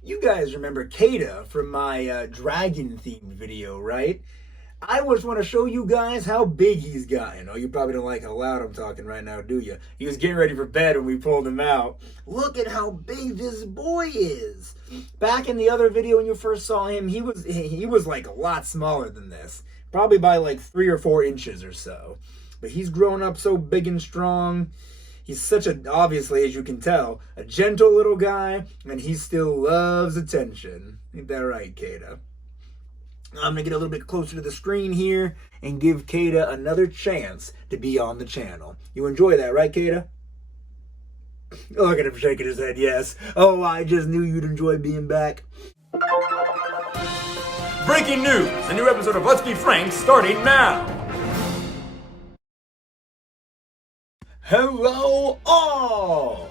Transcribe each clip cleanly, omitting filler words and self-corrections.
You guys remember Kata from my dragon-themed video, right? I just want to show you guys how big he's gotten. Oh, you probably don't like how loud I'm talking right now, do you? He was getting ready for bed when we pulled him out. Look at how big this boy is. Back in the other video when you first saw him, he was like a lot smaller than this. Probably by like 3 or 4 inches or so. But he's grown up so big and strong. He's such a, obviously, as you can tell, a gentle little guy, and he still loves attention. Ain't that right, Kata? I'm going to get a little bit closer to the screen here and give Kata another chance to be on the channel. You enjoy that, right, Kata? Look at him shaking his head, yes. Oh, I just knew you'd enjoy being back. Breaking news! A new episode of Let's Be Frank starting now! Hello all!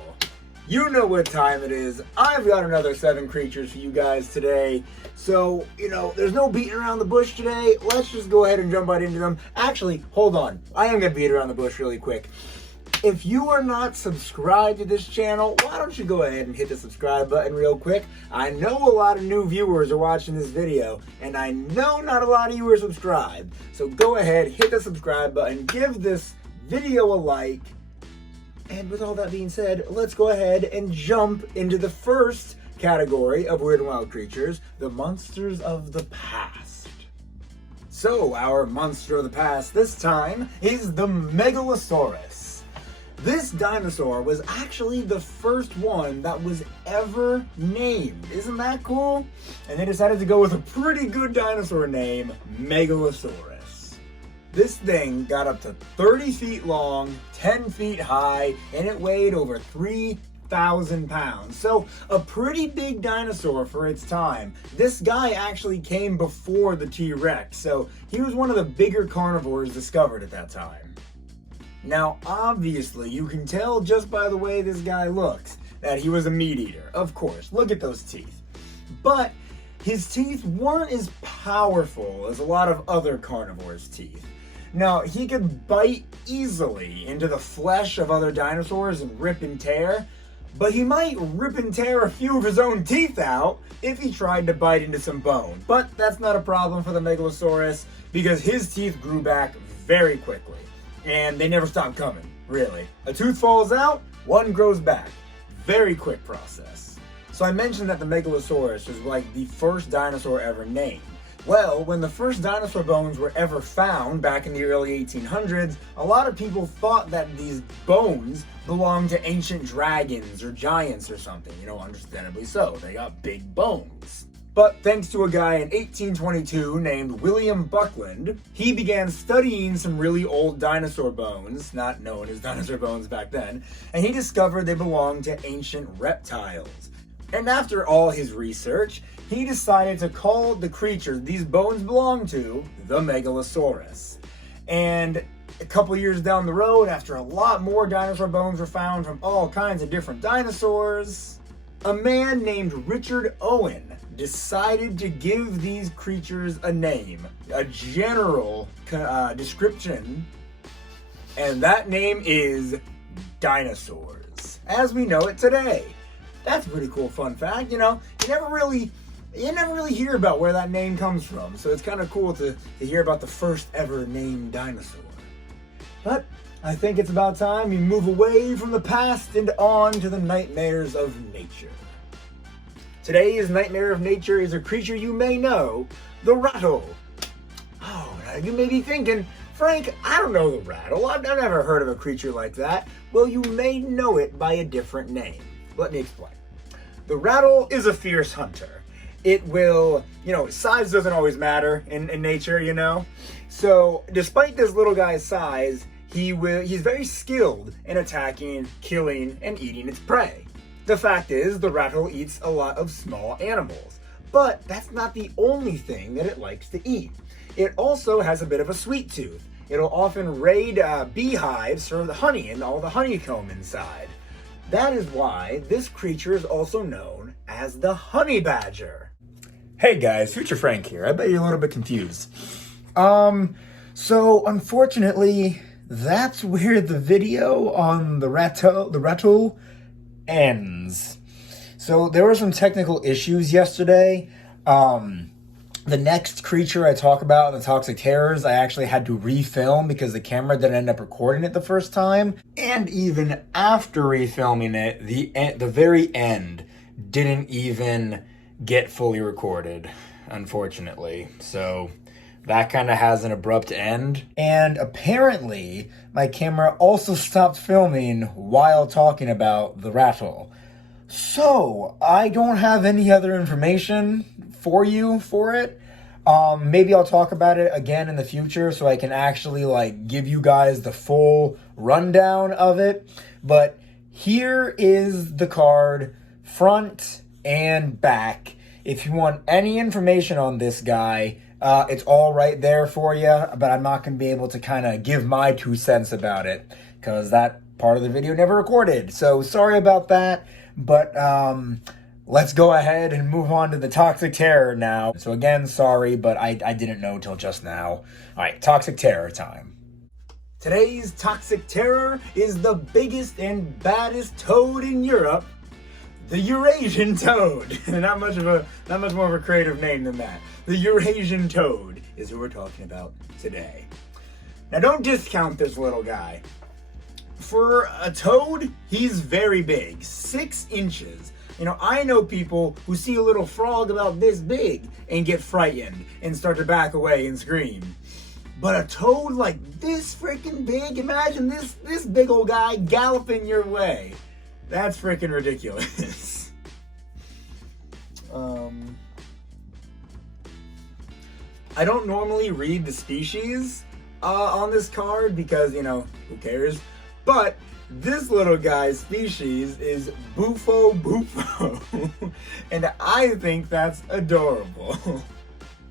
You know what time it is. I've got another 7 creatures for you guys today. So, there's no beating around the bush today. Let's just go ahead and jump right into them. Actually, hold on. I am going to beat around the bush really quick. If you are not subscribed to this channel, why don't you go ahead and hit the subscribe button real quick. I know a lot of new viewers are watching this video, and I know not a lot of you are subscribed. So go ahead, hit the subscribe button, give this video a like. And with all that being said, let's go ahead and jump into the first category of Weird and Wild creatures, the monsters of the past. So, our monster of the past this time is the Megalosaurus. This dinosaur was actually the first one that was ever named. Isn't that cool? And they decided to go with a pretty good dinosaur name, Megalosaurus. This thing got up to 30 feet long, 10 feet high, and it weighed over 3,000 pounds. So a pretty big dinosaur for its time. This guy actually came before the T-Rex, so he was one of the bigger carnivores discovered at that time. Now, obviously, you can tell just by the way this guy looks that he was a meat eater. Of course, look at those teeth. But his teeth weren't as powerful as a lot of other carnivores' teeth. Now, he could bite easily into the flesh of other dinosaurs and rip and tear, but he might rip and tear a few of his own teeth out if he tried to bite into some bone. But that's not a problem for the Megalosaurus because his teeth grew back very quickly, and they never stopped coming, really. A tooth falls out, one grows back. Very quick process. So I mentioned that the Megalosaurus was like the first dinosaur ever named. Well, when the first dinosaur bones were ever found back in the early 1800s, a lot of people thought that these bones belonged to ancient dragons or giants or something. Understandably so. They got big bones. But thanks to a guy in 1822 named William Buckland, he began studying some really old dinosaur bones, not known as dinosaur bones back then, and he discovered they belonged to ancient reptiles. And after all his research, he decided to call the creature these bones belong to the Megalosaurus. And a couple years down the road, after a lot more dinosaur bones were found from all kinds of different dinosaurs, a man named Richard Owen decided to give these creatures a name, a general description, and that name is dinosaurs, as we know it today. That's a pretty cool fun fact. You never really hear about where that name comes from, so it's kind of cool to hear about the first ever named dinosaur. But I think it's about time we move away from the past and on to the nightmares of nature. Today's nightmare of nature is a creature you may know, the rattle. Oh, now you may be thinking, Frank, I don't know the rattle. I've never heard of a creature like that. Well, you may know it by a different name. Let me explain. The rattle is a fierce hunter. It will, size doesn't always matter in nature, So, despite this little guy's size, he's very skilled in attacking, killing, and eating its prey. The fact is, the rattle eats a lot of small animals. But that's not the only thing that it likes to eat. It also has a bit of a sweet tooth. It'll often raid beehives for the honey and all the honeycomb inside. That is why this creature is also known as the honey badger. Hey guys, Future Frank here. I bet you're a little bit confused. So unfortunately, that's where the video on the rattle ends. So there were some technical issues yesterday. The next creature I talk about, the Toxic Terrors, I actually had to refilm because the camera didn't end up recording it the first time. And even after refilming it, the very end didn't even get fully recorded, unfortunately. So that kind of has an abrupt end. And apparently, my camera also stopped filming while talking about the rattle. So, I don't have any other information for you for it. Maybe I'll talk about it again in the future so I can actually give you guys the full rundown of it. But here is the card, front and back. If you want any information on this guy, it's all right there for you, but I'm not going to be able to kind of give my 2 cents about it because that part of the video never recorded. So sorry about that. But let's go ahead and move on to the Toxic Terror now. So again, sorry, but I didn't know till just now. All right, Toxic Terror time. Today's Toxic Terror is the biggest and baddest toad in Europe, the Eurasian Toad. not much more of a creative name than that. The Eurasian Toad is who we're talking about today. Now don't discount this little guy. For a toad, he's very big, 6 inches. You know, I know people who see a little frog about this big and get frightened and start to back away and scream. But a toad like this freaking big, imagine this big old guy galloping your way. That's freaking ridiculous. I don't normally read the species on this card because, you know, who cares? But this little guy's species is Bufo, and I think that's adorable.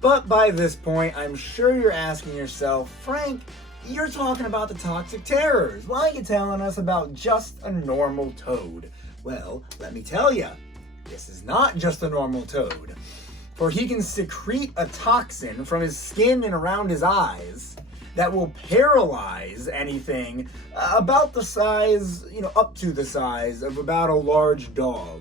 But by this point, I'm sure you're asking yourself, Frank, you're talking about the Toxic Terrors. Why are you telling us about just a normal toad? Well, let me tell you, this is not just a normal toad. For he can secrete a toxin from his skin and around his eyes that will paralyze anything about the size, up to the size of about a large dog.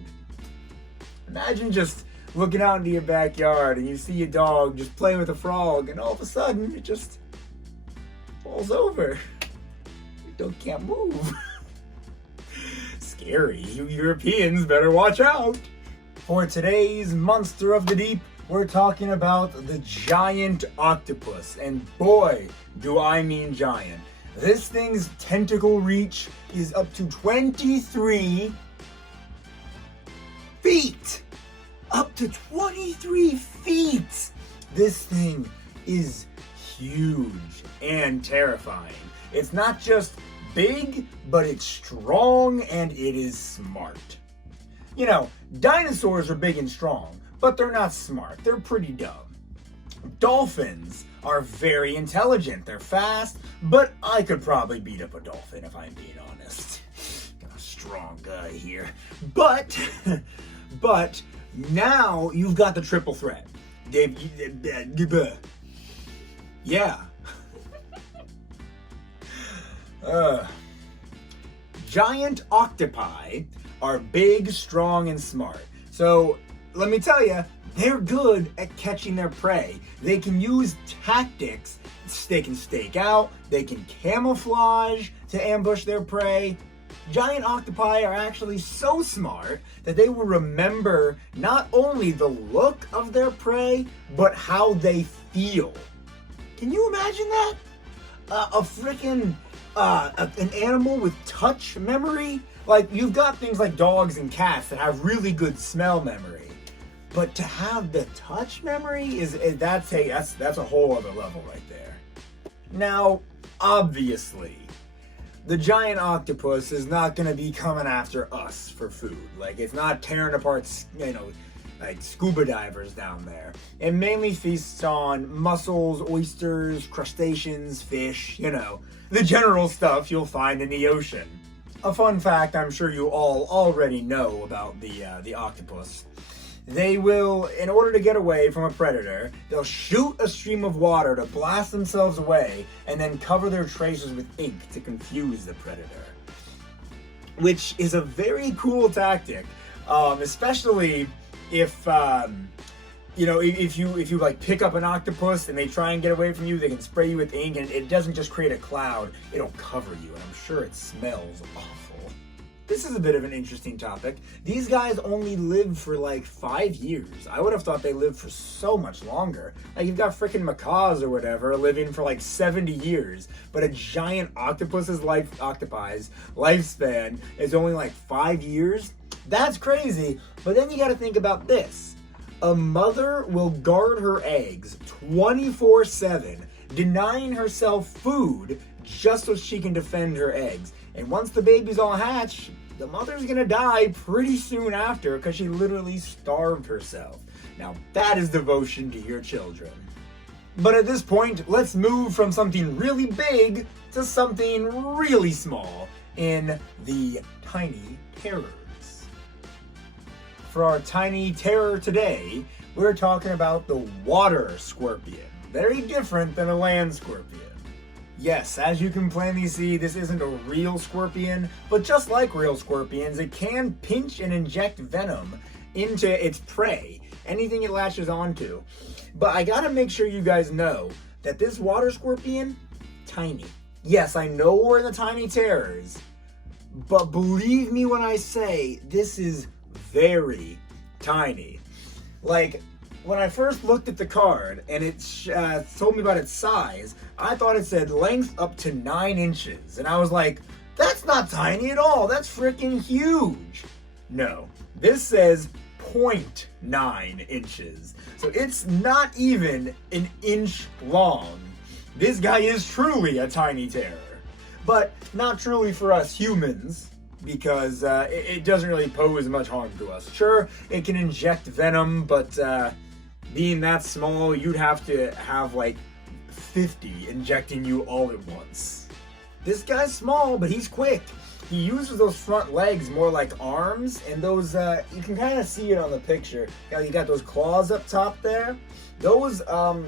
Imagine just looking out into your backyard and you see a dog just playing with a frog and all of a sudden it just falls over. Your dog can't move. Scary. You Europeans better watch out. For today's Monster of the Deep, we're talking about the Giant Octopus, and boy, do I mean giant. This thing's tentacle reach is up to 23 feet! Up to 23 feet! This thing is huge and terrifying. It's not just big, but it's strong and it is smart. You know, dinosaurs are big and strong, but they're not smart. They're pretty dumb. Dolphins are very intelligent. They're fast, but I could probably beat up a dolphin if I'm being honest. Got a strong guy here. But now you've got the triple threat. Yeah. Giant octopi are big, strong, and smart. So let me tell you, they're good at catching their prey. They can use tactics. They can stake out. They can camouflage to ambush their prey. Giant octopi are actually so smart that they will remember not only the look of their prey, but how they feel. Can you imagine that? An animal with touch memory? Like, you've got things like dogs and cats that have really good smell memory. But to have the touch memory that's a whole other level right there. Now, obviously, the giant octopus is not going to be coming after us for food. Like, it's not tearing apart, like scuba divers down there. It mainly feasts on mussels, oysters, crustaceans, fish, the general stuff you'll find in the ocean. A fun fact I'm sure you all already know about the octopus. They will, in order to get away from a predator, they'll shoot a stream of water to blast themselves away and then cover their traces with ink to confuse the predator. Which is a very cool tactic, Especially if if you like pick up an octopus and they try and get away from you, they can spray you with ink, and it doesn't just create a cloud, it'll cover you, and I'm sure it smells awful. This is a bit of an interesting topic. These guys only live for like 5 years. I would have thought they lived for so much longer. Like, you've got freaking macaws or whatever living for like 70 years, but a giant octopus's lifespan is only like 5 years? That's crazy. But then you got to think about this. A mother will guard her eggs 24/7, denying herself food just so she can defend her eggs. And once the babies all hatch, the mother's gonna die pretty soon after because she literally starved herself. Now that is devotion to your children. But at this point, let's move from something really big to something really small in the tiny terrors. For our tiny terror today, we're talking about the water scorpion. Very different than a land scorpion. Yes, as you can plainly see, this isn't a real scorpion, but just like real scorpions, it can pinch and inject venom into its prey, anything it latches onto. But I gotta make sure you guys know that this water scorpion, tiny. Yes, I know we're in the tiny terrors, but believe me when I say this is very tiny. Like, when I first looked at the card and it told me about its size, I thought it said length up to 9 inches. And I was like, that's not tiny at all. That's freaking huge. No, this says 0.9 inches. So it's not even an inch long. This guy is truly a tiny terror. But not truly for us humans, because it doesn't really pose much harm to us. Sure, it can inject venom, but being that small, you'd have to have like 50 injecting you all at once. This guy's small, but he's quick. He uses those front legs more like arms, and those, you can kind of see it on the picture. You got those claws up top there. Those, how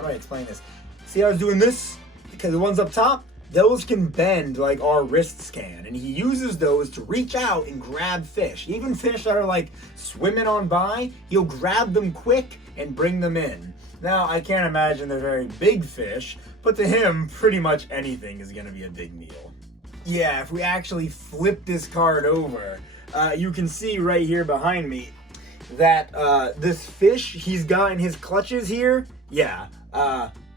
do I explain this? See how I was doing this? Because the ones up top, those can bend like our wrists can, and he uses those to reach out and grab fish. Even fish that are like swimming on by, he'll grab them quick and bring them in. Now, I can't imagine they're very big fish, but to him, pretty much anything is gonna be a big meal. Yeah, if we actually flip this card over, you can see right here behind me that this fish he's got in his clutches here,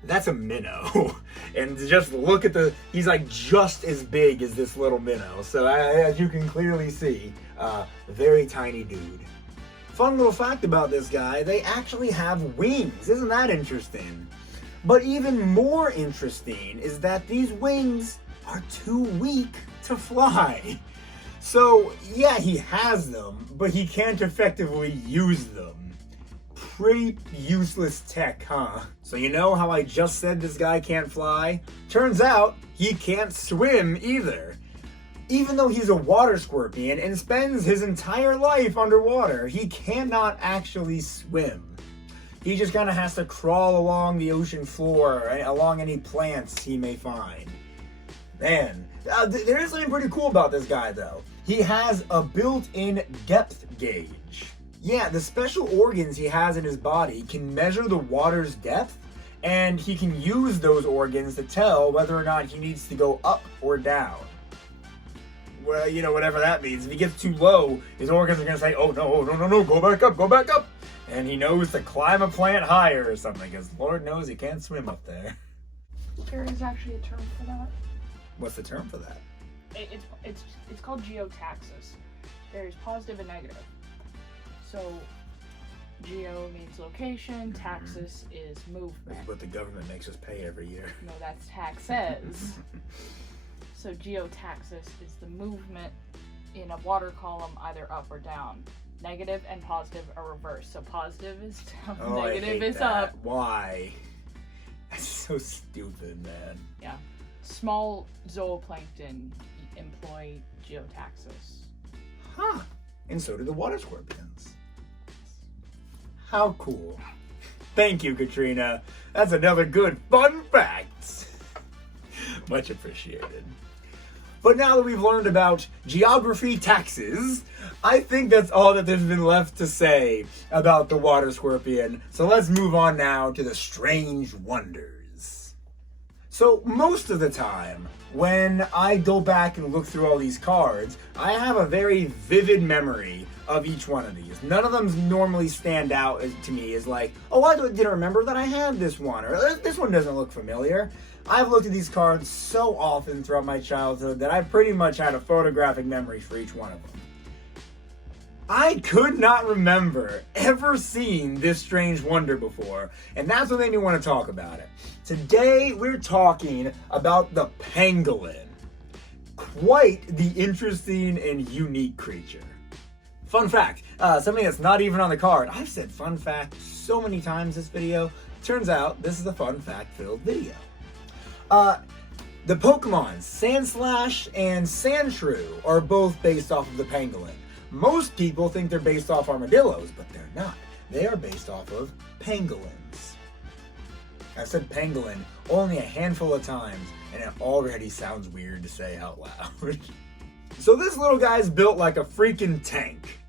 that's a minnow. And just look at he's like just as big as this little minnow. So as you can clearly see, very tiny dude. Fun little fact about this guy, they actually have wings. Isn't that interesting? But even more interesting is that these wings are too weak to fly. So yeah, he has them, but he can't effectively use them. Pretty useless tech, huh? So you know how I just said this guy can't fly? Turns out he can't swim either. Even though he's a water scorpion and spends his entire life underwater, he cannot actually swim. He just kind of has to crawl along the ocean floor, along any plants he may find. Man, there is something pretty cool about this guy though. He has a built-in depth gauge. Yeah, the special organs he has in his body can measure the water's depth, and he can use those organs to tell whether or not he needs to go up or down. Well, you know, whatever that means. If he gets too low, his organs are going to say, oh no, go back up, go back up. And he knows to climb a plant higher or something, because Lord knows he can't swim up there. There is actually a term for that. What's the term for that? It's called geotaxis. There's positive and negative. So, geo means location, taxis is movement. That's what the government makes us pay every year. No, that's taxes. So geotaxis is the movement in a water column either up or down. Negative and positive are reversed. So positive is down, negative is up. Why? That's so stupid, man. Yeah. Small zooplankton employ geotaxis. Huh. And so do the water scorpions. How cool. Thank you, Katrina. That's another good fun fact. Much appreciated. But now that we've learned about geography taxes, I think that's all that there's been left to say about the water scorpion. So let's move on now to the strange wonders. So most of the time, when I go back and look through all these cards, I have a very vivid memory of each one of these. None of them normally stand out to me as like, oh, I didn't remember that I had this one, or this one doesn't look familiar. I've looked at these cards so often throughout my childhood that I pretty much had a photographic memory for each one of them. I could not remember ever seeing this strange wonder before, and that's what made me want to talk about it. Today, we're talking about the pangolin. Quite the interesting and unique creature. Fun fact, something that's not even on the card. I've said fun fact so many times this video. Turns out, this is a fun fact-filled video. The Pokemon Sandslash and Sandshrew are both based off of the pangolin. Most people think they're based off armadillos, but they're not. They are based off of pangolins. I've said pangolin only a handful of times, and it already sounds weird to say out loud. So this little guy's built like a freaking tank.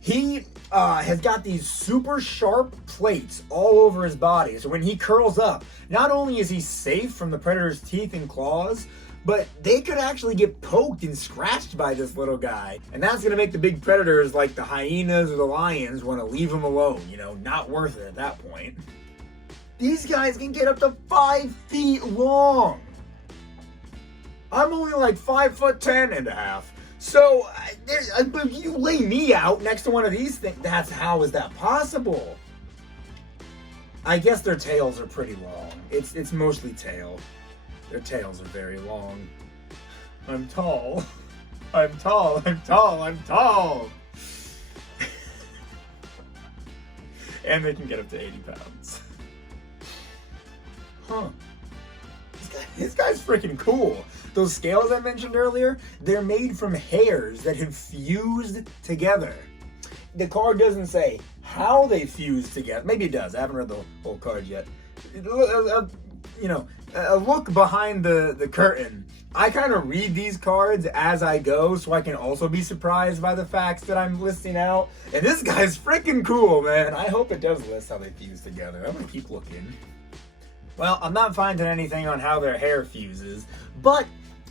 He has got these super sharp plates all over his body, so when he curls up, not only is he safe from the predator's teeth and claws, but they could actually get poked and scratched by this little guy. And that's going to make the big predators like the hyenas or the lions want to leave him alone. You know, not worth it at that point. These guys can get up to 5 feet long. I'm only like 5'10" and a half. So, if you lay me out next to one of these things, how is that possible? I guess their tails are pretty long. It's mostly tail. Their tails are very long. I'm tall. I'm tall. I'm tall. I'm tall. And they can get up to 80 pounds. Huh. This guy's freaking cool. Those scales I mentioned earlier, they're made from hairs that have fused together. The card doesn't say how they fuse together. Maybe it does. I haven't read the whole card yet. A look behind the curtain. I kind of read these cards as I go, so I can also be surprised by the facts that I'm listing out. And this guy's freaking cool, man. I hope it does list how they fuse together. I'm gonna keep looking. Well, I'm not finding anything on how their hair fuses, but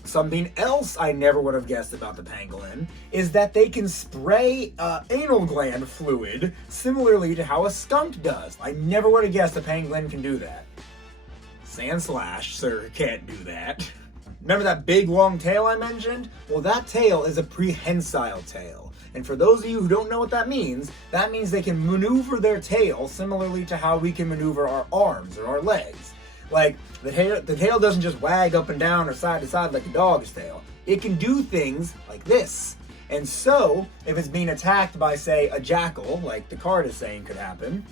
something else I never would have guessed about the pangolin is that they can spray anal gland fluid similarly to how a skunk does. I never would have guessed a pangolin can do that. Sandslash, sir, can't do that. Remember that big long tail I mentioned? Well, that tail is a prehensile tail. And for those of you who don't know what that means they can maneuver their tail similarly to how we can maneuver our arms or our legs. Like, the tail doesn't just wag up and down or side to side like a dog's tail. It can do things like this. And so, if it's being attacked by, say, a jackal, like the card is saying could happen,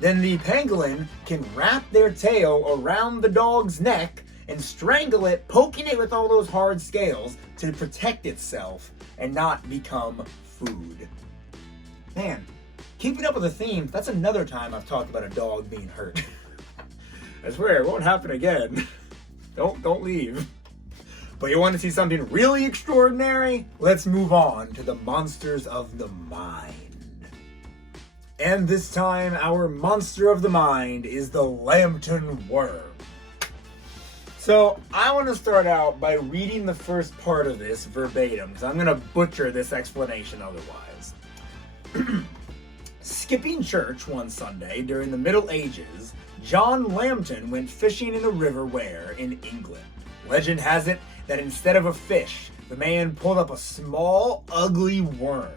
then the pangolin can wrap their tail around the dog's neck and strangle it, poking it with all those hard scales to protect itself and not become food. Man, keeping up with the theme, that's another time I've talked about a dog being hurt. I swear, it won't happen again. Don't leave. But you want to see something really extraordinary? Let's move on to the monsters of the mind. And this time, our monster of the mind is the Lampton Worm. So, I want to start out by reading the first part of this verbatim, because I'm going to butcher this explanation otherwise. Skipping church one Sunday during the Middle Ages, John Lampton went fishing in a river where, in England. Legend has it that instead of a fish, the man pulled up a small, ugly worm.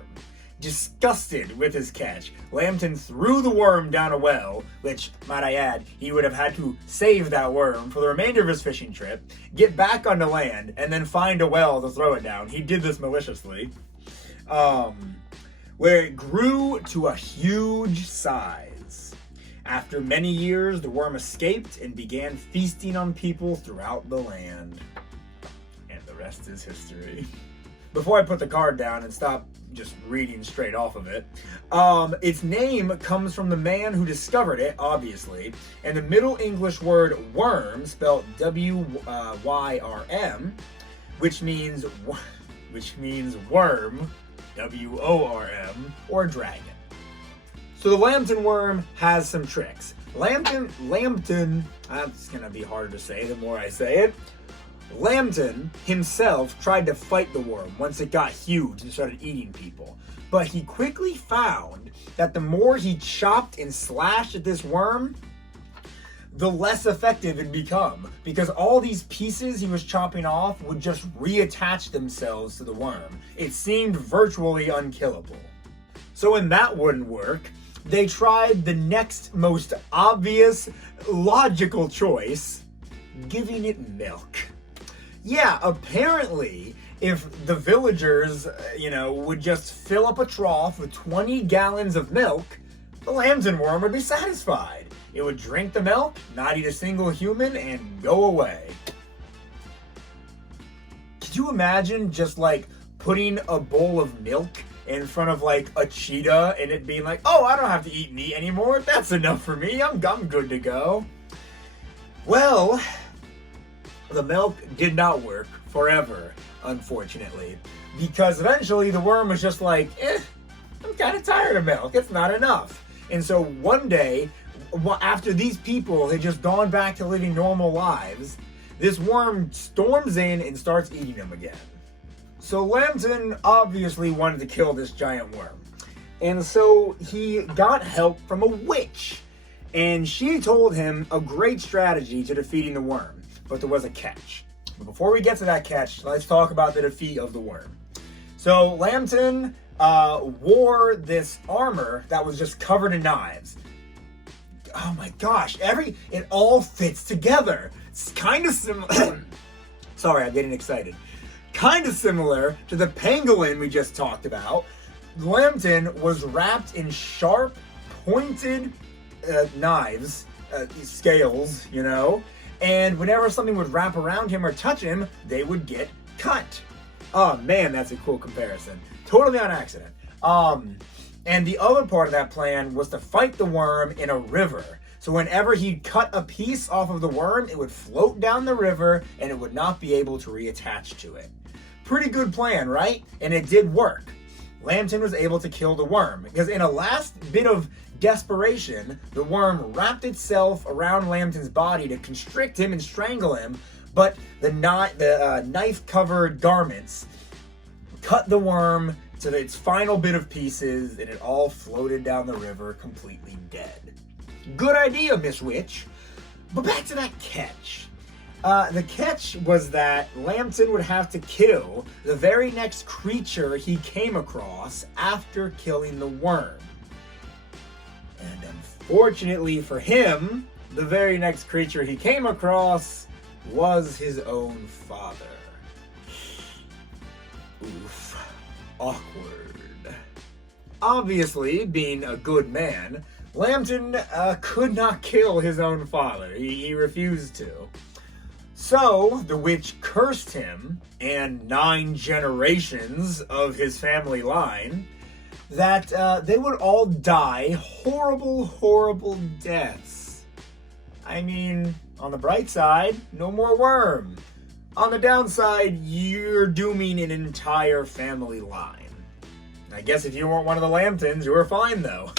Disgusted with his catch, Lampton threw the worm down a well, which, might I add, he would have had to save that worm for the remainder of his fishing trip, get back onto land, and then find a well to throw it down. He did this maliciously. Where it grew to a huge size. After many years, the worm escaped and began feasting on people throughout the land. And the rest is history. Before I put the card down and stop just reading straight off of it, its name comes from the man who discovered it, obviously, and the Middle English word worm, spelled W-Y-R-M, which means worm, W-O-R-M, or dragon. So the Lampton Worm has some tricks. Lampton, that's gonna be harder to say the more I say it. Lampton himself tried to fight the worm once it got huge and started eating people. But he quickly found that the more he chopped and slashed at this worm, the less effective it'd become, because all these pieces he was chopping off would just reattach themselves to the worm. It seemed virtually unkillable. So when that wouldn't work, they tried the next most obvious, logical choice, giving it milk. Yeah, apparently, if the villagers, would just fill up a trough with 20 gallons of milk, the Lampton Worm would be satisfied. It would drink the milk, not eat a single human, and go away. Could you imagine just putting a bowl of milk in front of a cheetah and it being like, oh, I don't have to eat meat anymore. That's enough for me. I'm good to go. Well, the milk did not work forever, unfortunately, because eventually the worm was just like, I'm kind of tired of milk. It's not enough. And so one day, after these people had just gone back to living normal lives, this worm storms in and starts eating them again. So Lampton obviously wanted to kill this giant worm. And so he got help from a witch. And she told him a great strategy to defeating the worm. But there was a catch. But before we get to that catch, let's talk about the defeat of the worm. So Lampton wore this armor that was just covered in knives. Oh my gosh, it all fits together. It's kind of similar. Sorry, I'm getting excited. Kind of similar to the pangolin we just talked about. Lampton was wrapped in sharp, pointed knives, scales, and whenever something would wrap around him or touch him, they would get cut. Oh man, that's a cool comparison. Totally on accident. And the other part of that plan was to fight the worm in a river. So whenever he'd cut a piece off of the worm, it would float down the river and it would not be able to reattach to it. Pretty good plan, right? And it did work. Lampton was able to kill the worm because in a last bit of desperation, the worm wrapped itself around Lampton's body to constrict him and strangle him, but the knife-covered garments cut the worm to its final bit of pieces, and it all floated down the river completely dead. Good idea, Miss Witch. But back to that catch. The catch was that Lampton would have to kill the very next creature he came across after killing the worm. And unfortunately for him, the very next creature he came across was his own father. Oof. Awkward. Obviously, being a good man, Lampton could not kill his own father. He refused to. So, the witch cursed him and 9 generations of his family line that they would all die horrible, horrible deaths. I mean, on the bright side, no more worm. On the downside, you're dooming an entire family line. I guess if you weren't one of the Lamptons, you were fine though.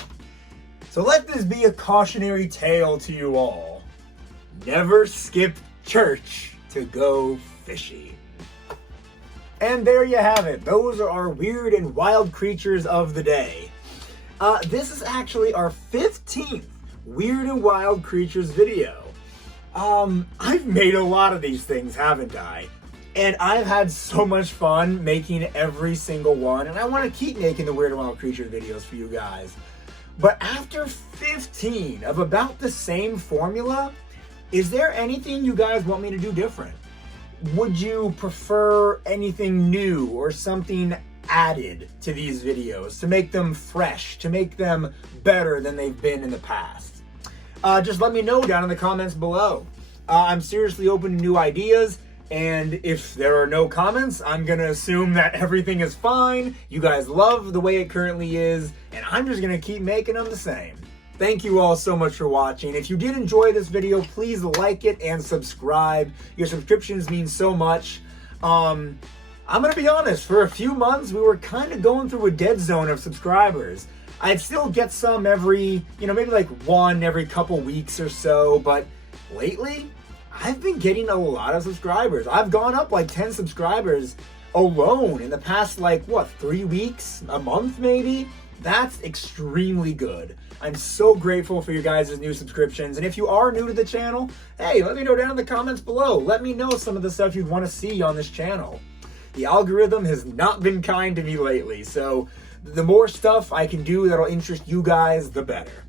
So let this be a cautionary tale to you all. Never skip church to go fishing. And there you have it. Those are our weird and wild creatures of the day. This is actually our 15th Weird and Wild Creatures video. I've made a lot of these things, haven't I? And I've had so much fun making every single one, and I want to keep making the Weird and Wild Creature videos for you guys. But after 15 of about the same formula, is there anything you guys want me to do different? Would you prefer anything new or something added to these videos to make them fresh, to make them better than they've been in the past? Just let me know down in the comments below. I'm seriously open to new ideas, and if there are no comments, I'm gonna assume that everything is fine, you guys love the way it currently is, and I'm just gonna keep making them the same. Thank you all so much for watching. If you did enjoy this video, please like it and subscribe. Your subscriptions mean so much. I'm gonna be honest, for a few months we were kind of going through a dead zone of subscribers. I'd still get some every, maybe like one every couple weeks or so, but lately I've been getting a lot of subscribers. I've gone up like 10 subscribers alone in the past 3 weeks, a month maybe. That's extremely good. I'm so grateful for you guys' new subscriptions. And if you are new to the channel, hey, let me know down in the comments below. Let me know some of the stuff you'd want to see on this channel. The algorithm has not been kind to me lately, so the more stuff I can do that'll interest you guys, the better.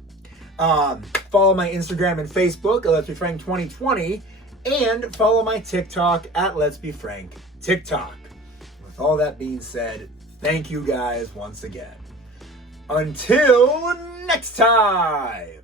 Follow my Instagram and Facebook at Let's Be Frank 2020, and follow my TikTok at Let's Be Frank TikTok. With all that being said, thank you guys once again. Until next time!